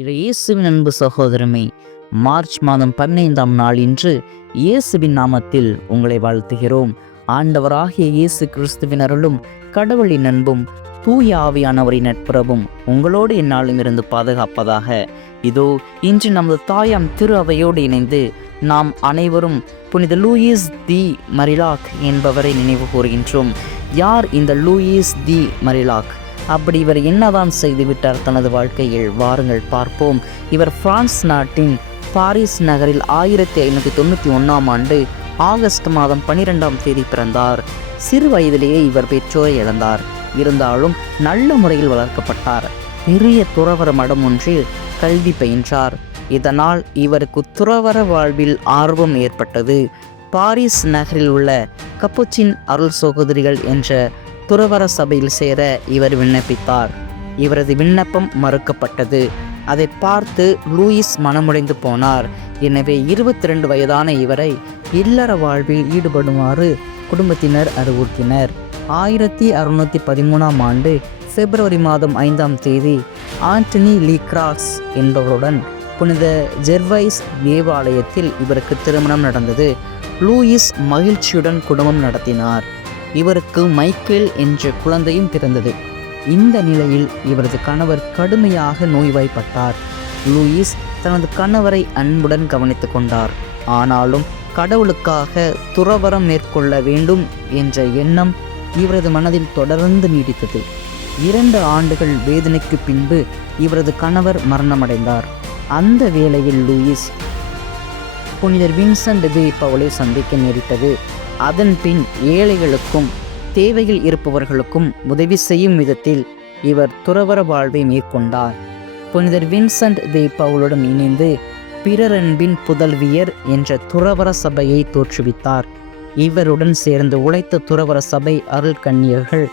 இது இயேசுவின் அன்பு சகோதரமே. மார்ச் மாதம் பதினைந்தாம் நாள் இன்று இயேசுவின் நாமத்தில் உங்களை வாழ்த்துகிறோம். ஆண்டவராகிய இயேசு கிறிஸ்துவின் அருளும் கடவுளின் அன்பும் தூய ஆவியானவரின் நட்புறவும் உங்களோடு என்னாலும் இருந்து பாதுகாப்பதாக. இதோ இன்று நமது தாயாம் திரு அவையோடு இணைந்து நாம் அனைவரும் புனித லூயிஸ் தி மரிலாக் என்பவரை நினைவு கூறுகின்றோம். யார் இந்த லூயிஸ் தி மரிலாக்? அப்படி இவர் என்னதான் செய்துவிட்டார் தனது வாழ்க்கையில்? வாருங்கள் பார்ப்போம். இவர் பிரான்ஸ் நாட்டின் பாரிஸ் நகரில் ஆயிரத்தி ஐநூற்றி தொண்ணூற்றி ஒன்றாம் ஆண்டு ஆகஸ்ட் மாதம் பனிரெண்டாம் தேதி பிறந்தார். சிறு வயதிலேயே இவர் பெற்றோரை இழந்தார். இருந்தாலும் நல்ல முறையில் வளர்க்கப்பட்டார். பெரிய துறவர மடம் ஒன்றில் கல்வி பயின்றார். இதனால் இவருக்கு துறவர வாழ்வில் ஆர்வம் ஏற்பட்டது. பாரிஸ் நகரில் உள்ள கப்புச்சின் அருள் சகோதரிகள் என்ற துறவர சபையில் சேர இவர் விண்ணப்பித்தார். இவரது விண்ணப்பம் மறுக்கப்பட்டது. அதை பார்த்து லூயிஸ் மனமுடைந்து போனார். எனவே இருபத்தி ரெண்டு வயதான இவரை இல்லற வாழ்வில் ஈடுபடுமாறு குடும்பத்தினர் அறிவுறுத்தினர். ஆயிரத்தி அறுநூற்றி பதிமூணாம் ஆண்டு பிப்ரவரி மாதம் ஐந்தாம் தேதி ஆண்டனி லீக்ராஸ் என்பவருடன் புனித ஜெர்வைஸ் தேவாலயத்தில் இவருக்கு திருமணம் நடந்தது. லூயிஸ் மகிழ்ச்சியுடன் குடும்பம் நடத்தினார். இவருக்கு மைக்கேல் என்ற குழந்தையும் பிறந்தது. இந்த நிலையில் இவரது கணவர் கடுமையாக நோய்வாய்ப்பட்டார். லூயிஸ் தனது கணவரை அன்புடன் கவனித்துக் கொண்டார். ஆனாலும் கடவுளுக்காக துறவரம் மேற்கொள்ள வேண்டும் என்ற எண்ணம் இவரது மனதில் தொடர்ந்து நீடித்தது. இரண்டு ஆண்டுகள் வேதனைக்கு பின்பு இவரது கணவர் மரணமடைந்தார். அந்த வேளையில் லூயிஸ் புனிதர் வின்சென்ட் தி பவுலை சந்திக்க நேரிட்டது. அதன் பின் ஏழைகளுக்கும் தேவையில் இருப்பவர்களுக்கும் உதவி செய்யும் விதத்தில் இவர் துறவர வாழ்வை மேற்கொண்டார். புனிதர் வின்சென்ட் தி பவுலுடன் இணைந்து பிறரன்பின் புதல்வியர் என்ற துறவர சபையை தோற்றுவித்தார். இவருடன் சேர்ந்து உழைத்த துறவர சபை அருள் கன்னியர்கள்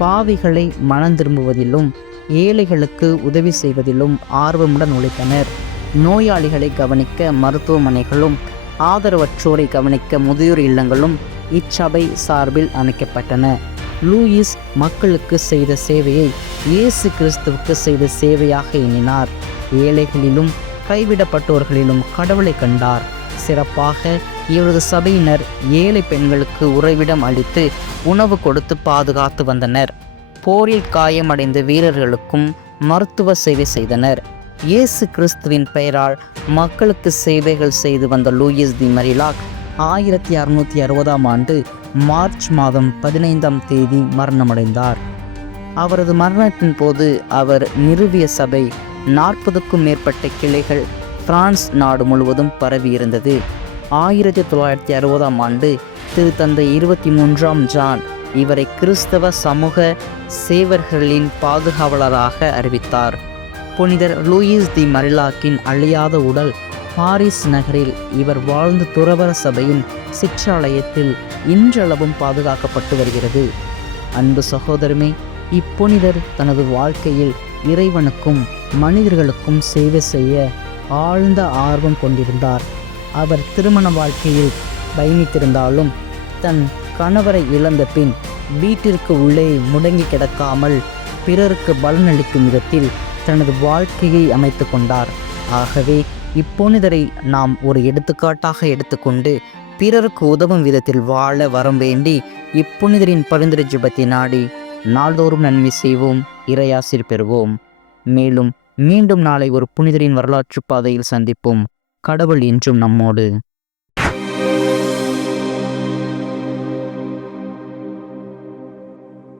பாவிகளை மனம் திரும்புவதிலும் ஏழைகளுக்கு உதவி செய்வதிலும் ஆர்வமுடன் உழைத்தனர். நோயாளிகளை கவனிக்க மருத்துவமனைகளும் ஆதரவற்றோரை கவனிக்க முதியோர் இல்லங்களும் இச்சபை சார்பில் அமைக்கப்பட்டன லூயிஸ் மக்களுக்கு செய்த சேவையை இயேசு கிறிஸ்துவுக்கு செய்த சேவையாக எண்ணினார். ஏழைகளிலும் கைவிடப்பட்டோர்களிலும் கடவுளை கண்டார். சிறப்பாக இவரது சபையினர் ஏழை பெண்களுக்கு உறைவிடம் அளித்து உணவு கொடுத்து பாதுகாத்து வந்தனர். போரில் காயமடைந்த வீரர்களுக்கும் மருத்துவ சேவை செய்தனர். இயேசு கிறிஸ்துவின் பெயரால் மக்களுக்கு சேவைகள் செய்து வந்த லூயிஸ் தி மரிலாக் ஆயிரத்தி அறுநூற்றி அறுபதாம் ஆண்டு மார்ச் மாதம் பதினைந்தாம் தேதி மரணமடைந்தார். அவரது மரணத்தின் போது அவர் நிறுவிய சபை நாற்பதுக்கும் மேற்பட்ட கிளைகள் பிரான்ஸ் நாடு முழுவதும் பரவியிருந்தது. ஆயிரத்தி தொள்ளாயிரத்தி அறுபதாம் ஆண்டு திருத்தந்தை இருபத்தி மூன்றாம் ஜான் இவரை கிறிஸ்தவ சமூக சேவர்களின் பாதுகாவலராக அறிவித்தார். புனிதர் லூயிஸ் தி மரிலாக்கின் அழியாத உடல் பாரிஸ் நகரில் இவர் வாழ்ந்த துறவர சபையின் சிற்றாலயத்தில் இன்றளவும் பாதுகாக்கப்பட்டு வருகிறது. அன்பு சகோதரமே இப்புனிதர் தனது வாழ்க்கையில் இறைவனுக்கும் மனிதர்களுக்கும் சேவை செய்ய ஆழ்ந்த ஆர்வம் கொண்டிருந்தார். அவர் திருமண வாழ்க்கையில் பயணித்திருந்தாலும் தன் கணவரை இழந்த பின் வீட்டிற்கு உள்ளே முடங்கி கிடக்காமல் பிறருக்கு பலனளிக்கும் விதத்தில் தனது வாழ்க்கையை அமைத்து கொண்டார். ஆகவே இப்புனிதரை நாம் ஒரு எடுத்துக்காட்டாக எடுத்துக்கொண்டு பிறருக்கு உதவும் விதத்தில் வாழ வரம் வேண்டி இப்புனிதரின் பரிந்துரை ஜிபத்தை நாடி நாள்தோறும் நன்மை செய்வோம் இறையாசிர் பெறுவோம். மேலும் மீண்டும் நாளை ஒரு புனிதரின் வரலாற்று பாதையில் சந்திப்போம். கடவுள் என்றும் நம்மோடு.